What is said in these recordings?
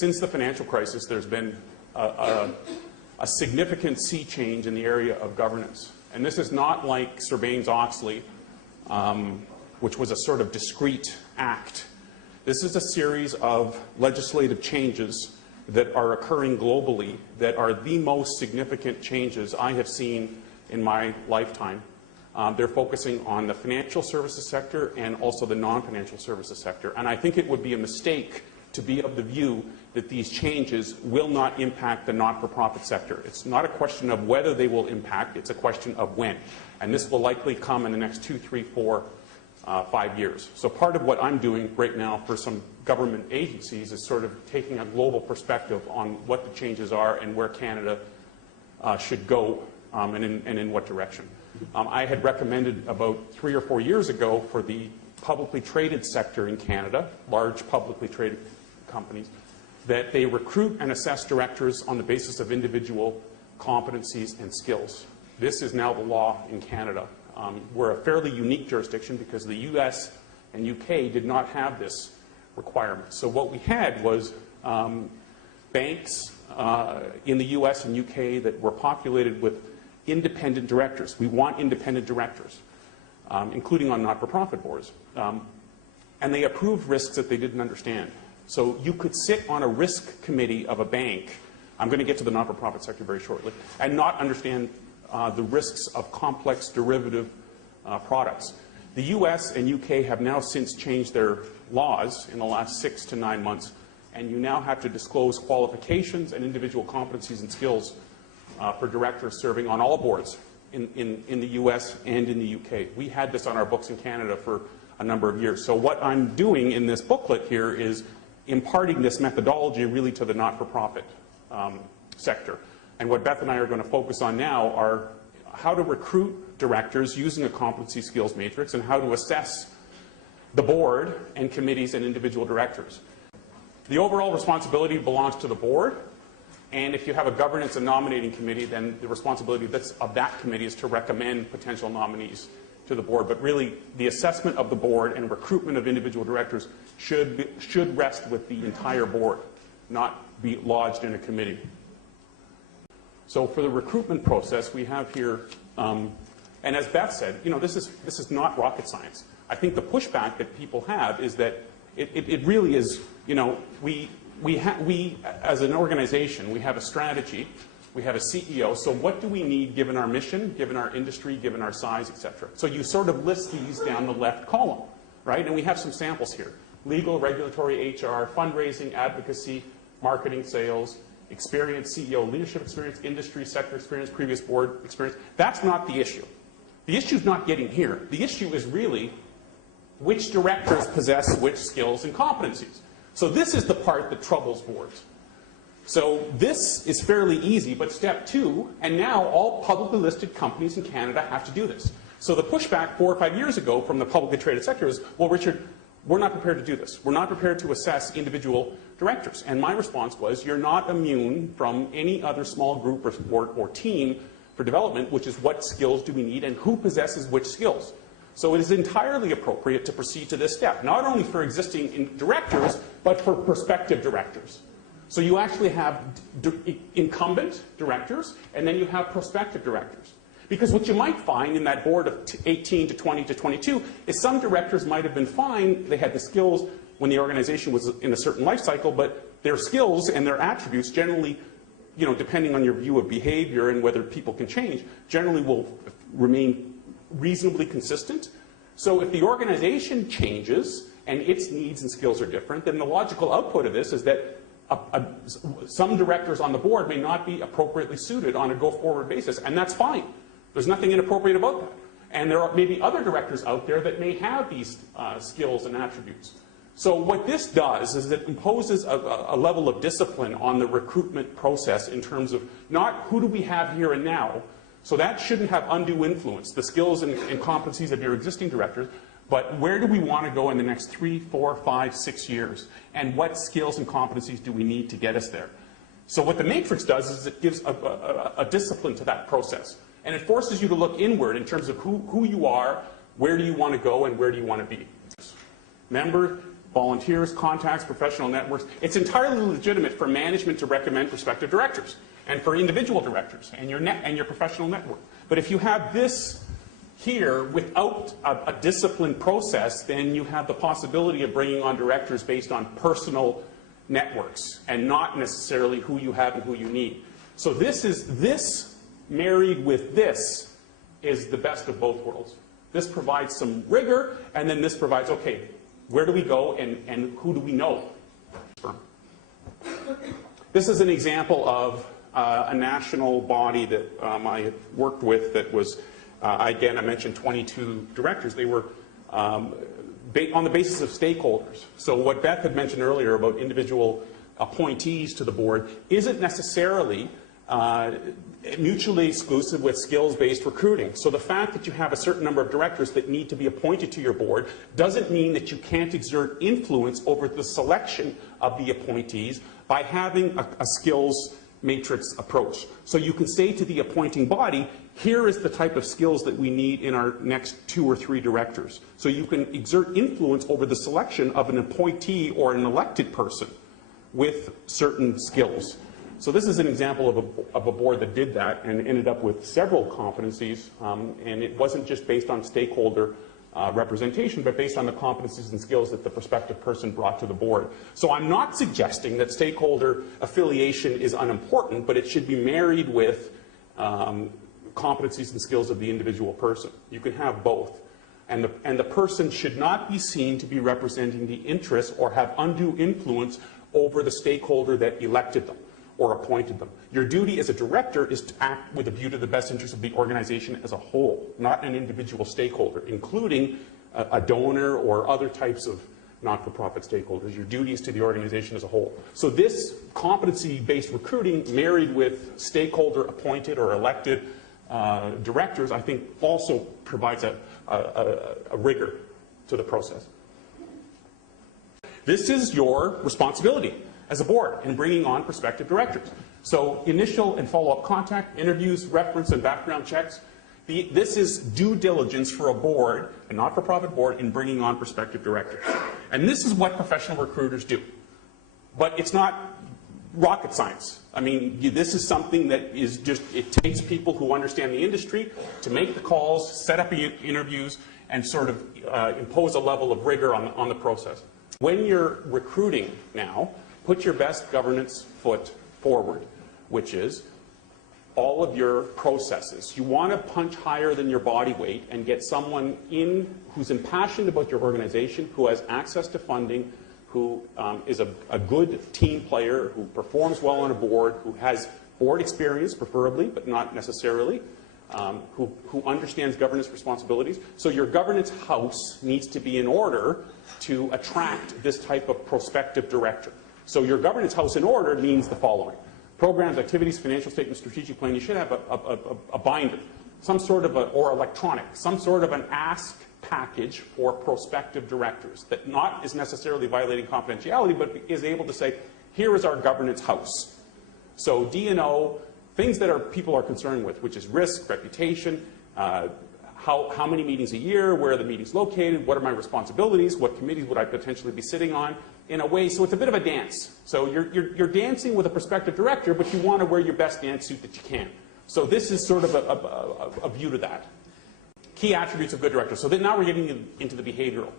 since the financial crisis, there's been a significant sea change in the area of governance. And this is not like Sarbanes-Oxley, which was a sort of discrete act. This is a series of legislative changes that are occurring globally that are the most significant changes I have seen in my lifetime. They're focusing on the financial services sector and also the non-financial services sector. And I think it would be a mistake to be of the view that these changes will not impact the not-for-profit sector. It's not a question of whether they will impact, it's a question of when. And this will likely come in the next 2, 3, 4, 5 years. So part of what I'm doing right now for some government agencies is sort of taking a global perspective on what the changes are and where Canada should go and in what direction. I had recommended about 3 or 4 years ago for the publicly traded sector in Canada, large publicly traded companies, that they recruit and assess directors on the basis of individual competencies and skills. This is now the law in Canada. We're a fairly unique jurisdiction because the US and UK did not have this requirement. So what we had was banks in the US and UK that were populated with independent directors. We want independent directors, including on not-for-profit boards. And they approved risks that they didn't understand. So you could sit on a risk committee of a bank, I'm going to get to the not-for-profit sector very shortly, and not understand the risks of complex derivative products. The US and UK have now since changed their laws in the last 6 to 9 months, and you now have to disclose qualifications and individual competencies and skills for directors serving on all boards in the US and in the UK. We had this on our books in Canada for a number of years. So what I'm doing in this booklet here is imparting this methodology really to the not-for-profit sector. And what Beth and I are going to focus on now are how to recruit directors using a competency skills matrix and how to assess the board and committees and individual directors. The overall responsibility belongs to the board. And if you have a governance and nominating committee, then the responsibility of that committee is to recommend potential nominees to the board. But really, the assessment of the board and recruitment of individual directors should rest with the entire board, not be lodged in a committee. So for the recruitment process, we have here, and as Beth said, you know, this is not rocket science. I think the pushback that people have is that it really is, you know, we as an organization, we have a strategy, we have a CEO, so what do we need given our mission, given our industry, given our size, etc. So you sort of list these down the left column, right? And we have some samples here. Legal, regulatory, HR, fundraising, advocacy, marketing, sales, experience, CEO, leadership experience, industry, sector experience, previous board experience. That's not the issue. The issue is not getting here. The issue is really which directors possess which skills and competencies. So this is the part that troubles boards. So this is fairly easy, but step 2, and now all publicly listed companies in Canada have to do this. So the pushback 4 or 5 years ago from the publicly traded sector is, well, Richard, we're not prepared to do this. We're not prepared to assess individual directors. And my response was, you're not immune from any other small group or team for development, which is what skills do we need and who possesses which skills. So it is entirely appropriate to proceed to this step, not only for existing directors, but for prospective directors. So you actually have incumbent directors, and then you have prospective directors. Because what you might find in that board of 18 to 20 to 22 is some directors might have been fine, they had the skills when the organization was in a certain life cycle, but their skills and their attributes generally, you know, depending on your view of behavior and whether people can change, generally will remain reasonably consistent. So if the organization changes and its needs and skills are different, then the logical output of this is that some directors on the board may not be appropriately suited on a go-forward basis, and that's fine. There's nothing inappropriate about that. And there may be other directors out there that may have these skills and attributes. So what this does is it imposes a level of discipline on the recruitment process in terms of not who do we have here and now. So that shouldn't have undue influence, the skills and competencies of your existing directors, but where do we want to go in the next 3, 4, 5, 6 years? And what skills and competencies do we need to get us there? So what the matrix does is it gives a discipline to that process. And it forces you to look inward in terms of who you are, where do you want to go, and where do you want to be. Remember, volunteers, contacts, professional networks. It's entirely legitimate for management to recommend prospective directors and for individual directors and your professional network. But if you have this here without a disciplined process, then you have the possibility of bringing on directors based on personal networks and not necessarily who you have and who you need. So this married with this is the best of both worlds. This provides some rigor, and then this provides, okay, where do we go and who do we know? This is an example of a national body that I worked with that was, again, I mentioned 22 directors. They were on the basis of stakeholders. So what Beth had mentioned earlier about individual appointees to the board isn't necessarily mutually exclusive with skills-based recruiting. So the fact that you have a certain number of directors that need to be appointed to your board doesn't mean that you can't exert influence over the selection of the appointees by having a skills matrix approach. So you can say to the appointing body, here is the type of skills that we need in our next 2 or 3 directors. So you can exert influence over the selection of an appointee or an elected person with certain skills. So this is an example of a board that did that and ended up with several competencies, and it wasn't just based on stakeholder representation, but based on the competencies and skills that the prospective person brought to the board. So I'm not suggesting that stakeholder affiliation is unimportant, but it should be married with competencies and skills of the individual person. You can have both. And the person should not be seen to be representing the interests or have undue influence over the stakeholder that elected them or appointed them. Your duty as a director is to act with a view to the best interest of the organization as a whole, not an individual stakeholder, including a donor or other types of not-for-profit stakeholders. Your duty is to the organization as a whole. So this competency-based recruiting married with stakeholder-appointed or elected directors, I think, also provides a rigor to the process. This is your responsibility as a board in bringing on prospective directors. So initial and follow-up contact, interviews, reference and background checks. This is due diligence for a board, a not-for-profit board, in bringing on prospective directors. And this is what professional recruiters do. But it's not rocket science. I mean, this is something that is just, it takes people who understand the industry to make the calls, set up interviews, and sort of impose a level of rigor on the process. When you're recruiting now, put your best governance foot forward, which is all of your processes. You want to punch higher than your body weight and get someone in who's impassioned about your organization, who has access to funding, who is a good team player, who performs well on a board, who has board experience, preferably, but not necessarily, who understands governance responsibilities. So your governance house needs to be in order to attract this type of prospective director. So your governance house in order means the following: programs, activities, financial statement, strategic plan. You should have a binder, some sort of or electronic, some sort of an ask package for prospective directors that not is necessarily violating confidentiality, but is able to say, here is our governance house. So D&O, things that people are concerned with, which is risk, reputation, how many meetings a year, where are the meetings located, what are my responsibilities, what committees would I potentially be sitting on, in a way, so it's a bit of a dance. So you're dancing with a prospective director, but you want to wear your best dance suit that you can. So this is sort of a view to that. Key attributes of good directors. So then now we're getting into the behavioral.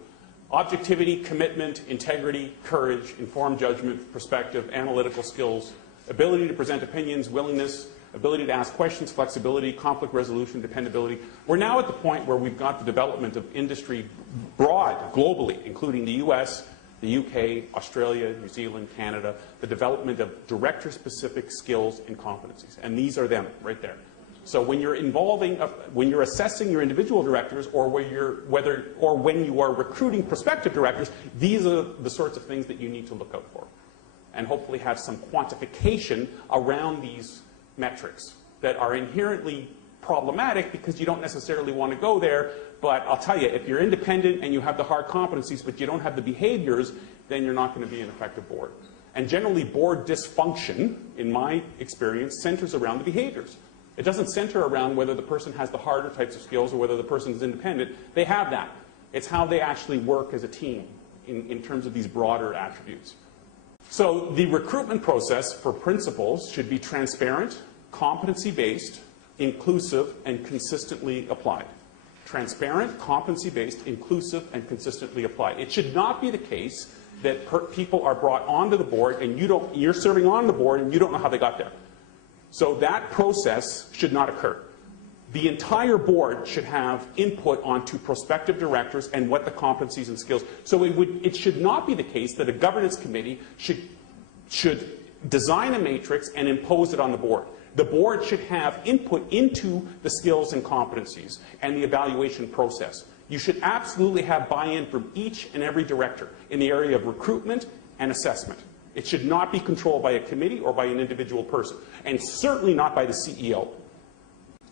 Objectivity, commitment, integrity, courage, informed judgment, perspective, analytical skills, ability to present opinions, willingness, ability to ask questions, flexibility, conflict resolution, dependability. We're now at the point where we've got the development of industry broad, globally, including the US, the UK, Australia, New Zealand, Canada, the development of director-specific skills and competencies. And these are them right there. So when you're when you're assessing your individual directors, or when you are recruiting prospective directors, these are the sorts of things that you need to look out for, and hopefully have some quantification around these metrics that are inherently problematic because you don't necessarily want to go there. But I'll tell you, if you're independent and you have the hard competencies but you don't have the behaviors, then you're not going to be an effective board. And generally, board dysfunction, in my experience, centers around the behaviors. It doesn't center around whether the person has the harder types of skills or whether the person is independent. They have that. It's how they actually work as a team in terms of these broader attributes. So the recruitment process for principals should be transparent, competency-based, inclusive, and consistently applied. Transparent, competency-based, inclusive, and consistently applied. It should not be the case that people are brought onto the board and you're serving on the board and you don't know how they got there. So that process should not occur. The entire board should have input onto prospective directors and what the competencies and skills. So it should not be the case that a governance committee should design a matrix and impose it on the board. The board should have input into the skills and competencies and the evaluation process. You should absolutely have buy-in from each and every director in the area of recruitment and assessment. It should not be controlled by a committee or by an individual person, and certainly not by the CEO.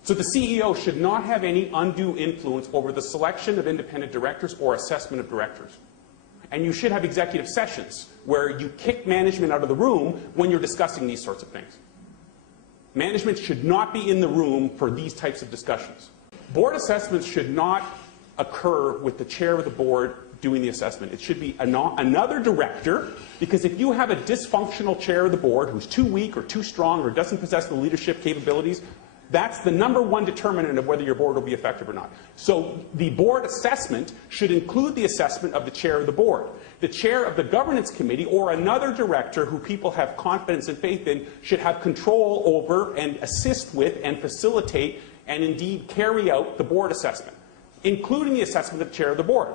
So the CEO should not have any undue influence over the selection of independent directors or assessment of directors. And you should have executive sessions where you kick management out of the room when you're discussing these sorts of things. Management should not be in the room for these types of discussions. Board assessments should not occur with the chair of the board doing the assessment. It should be another director, because if you have a dysfunctional chair of the board who's too weak or too strong or doesn't possess the leadership capabilities, that's the #1 determinant of whether your board will be effective or not. So the board assessment should include the assessment of the chair of the board. The chair of the governance committee or another director who people have confidence and faith in should have control over and assist with and facilitate and indeed carry out the board assessment, including the assessment of the chair of the board.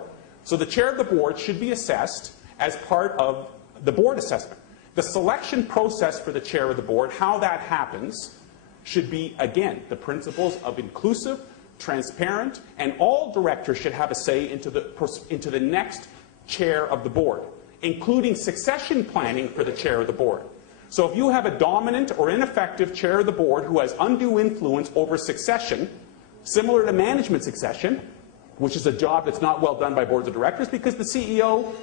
So the chair of the board should be assessed as part of the board assessment. The selection process for the chair of the board, how that happens, should be, again, the principles of inclusive, transparent, and all directors should have a say into the next chair of the board, including succession planning for the chair of the board. So if you have a dominant or ineffective chair of the board who has undue influence over succession, similar to management succession, which is a job that's not well done by boards of directors because the CEO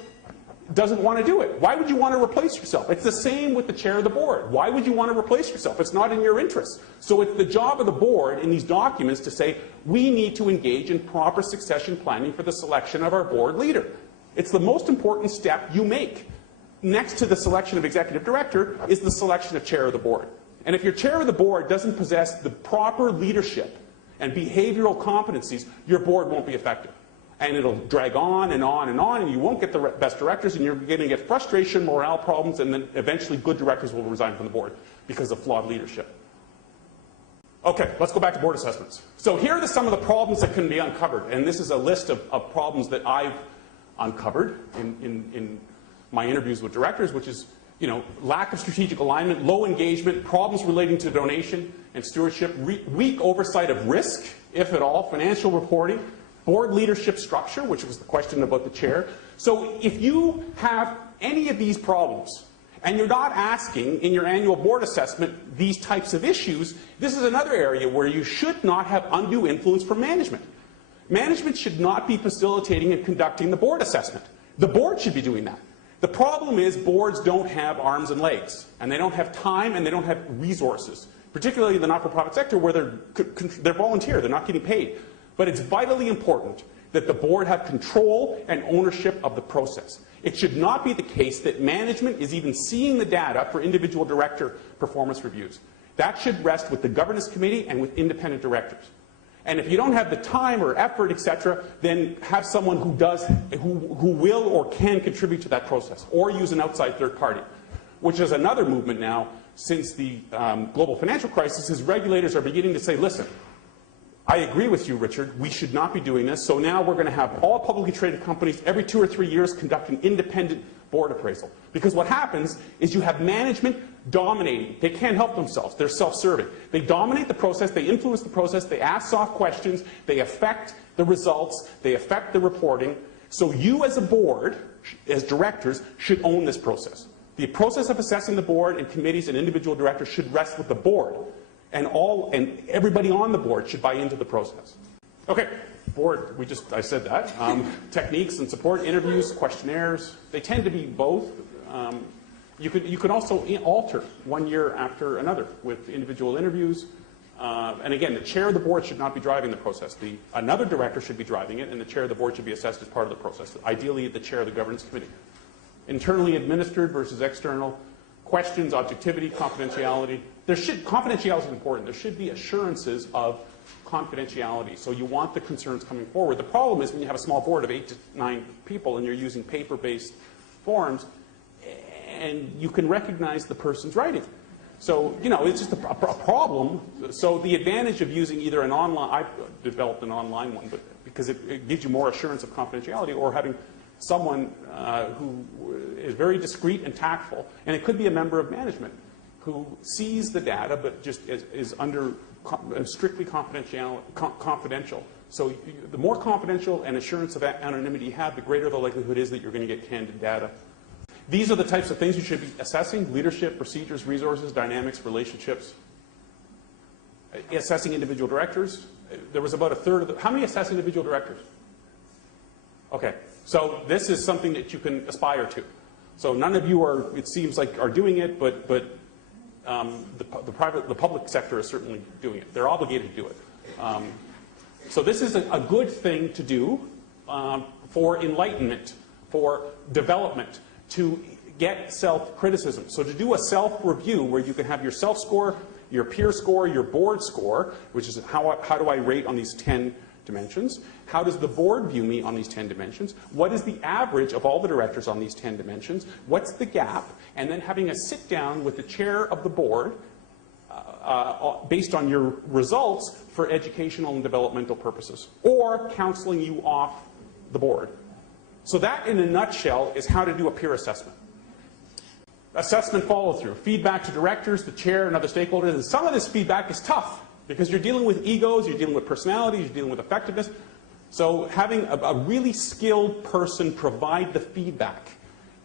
doesn't want to do it. Why would you want to replace yourself? It's the same with the chair of the board. Why would you want to replace yourself? It's not in your interest. So it's the job of the board in these documents to say, we need to engage in proper succession planning for the selection of our board leader. It's the most important step you make. Next to the selection of executive director is the selection of chair of the board. And if your chair of the board doesn't possess the proper leadership and behavioral competencies, your board won't be effective. And it'll drag on and on and on, and you won't get the best directors, and you're going to get frustration, morale problems, and then eventually good directors will resign from the board because of flawed leadership. Okay, let's go back to board assessments. So here are some of the problems that can be uncovered, and this is a list of problems that I've uncovered in my interviews with directors, which is, lack of strategic alignment, low engagement, problems relating to donation and stewardship, weak oversight of risk, if at all, financial reporting, board leadership structure, which was the question about the chair. So if you have any of these problems, and you're not asking in your annual board assessment these types of issues, this is another area where you should not have undue influence from management. Management should not be facilitating and conducting the board assessment. The board should be doing that. The problem is boards don't have arms and legs, and they don't have time, and they don't have resources, particularly in the not-for-profit sector where they're volunteer, they're not getting paid. But it's vitally important that the board have control and ownership of the process. It should not be the case that management is even seeing the data for individual director performance reviews. That should rest with the governance committee and with independent directors. And if you don't have the time or effort, etc., then have someone who will or can contribute to that process, or use an outside third party, which is another movement now since the global financial crisis, is regulators are beginning to say, listen, I agree with you, Richard, we should not be doing this, so now we're going to have all publicly traded companies every 2 or 3 years conduct an independent board appraisal. Because what happens is you have management dominating. They can't help themselves. They're self-serving. They dominate the process, they influence the process, they ask soft questions, they affect the results, they affect the reporting. So you as a board, as directors, should own this process. The process of assessing the board and committees and individual directors should rest with the board. And everybody on the board should buy into the process. Okay, board, I said that. Techniques and support, interviews, questionnaires, they tend to be both. You could also alter one year after another with individual interviews. And again, the chair of the board should not be driving the process. Another director should be driving it, and the chair of the board should be assessed as part of the process, ideally the chair of the governance committee. Internally administered versus external, questions, objectivity, confidentiality. Confidentiality is important. There should be assurances of confidentiality. So you want the concerns coming forward. The problem is when you have a small board of 8 to 9 people and you're using paper-based forms, and you can recognize the person's writing. So, you know, it's just a problem. So the advantage of using either an online, I've developed an online one, but because it gives you more assurance of confidentiality, or having someone who is very discreet and tactful, and it could be a member of management who sees the data but just is under strictly confidential. So the more confidential and assurance of anonymity you have, the greater the likelihood is that you're going to get candid data. These are the types of things you should be assessing: leadership, procedures, resources, dynamics, relationships. Assessing individual directors. There was about a third of the... How many assess individual directors? Okay, so this is something that you can aspire to. So none of you are, it seems like, are doing it, but the public sector is certainly doing it. They're obligated to do it. So this is a good thing to do for enlightenment, for development, to get self-criticism. So to do a self-review where you can have your self-score, your peer score, your board score, which is how do I rate on these 10 dimensions? How does the board view me on these 10 dimensions? What is the average of all the directors on these 10 dimensions? What's the gap? And then having a sit down with the chair of the board based on your results for educational and developmental purposes, or counseling you off the board. So that, in a nutshell, is how to do a peer assessment. Assessment follow-through, feedback to directors, the chair, and other stakeholders. And some of this feedback is tough because you're dealing with egos, you're dealing with personalities, you're dealing with effectiveness. So having a really skilled person provide the feedback,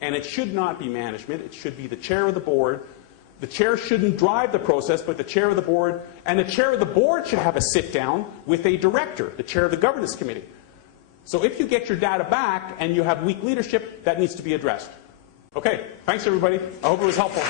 and it should not be management, it should be the chair of the board. The chair shouldn't drive the process, but the chair of the board, and the chair of the board should have a sit-down with a director, the chair of the governance committee. So if you get your data back and you have weak leadership, that needs to be addressed. Okay, thanks everybody. I hope it was helpful.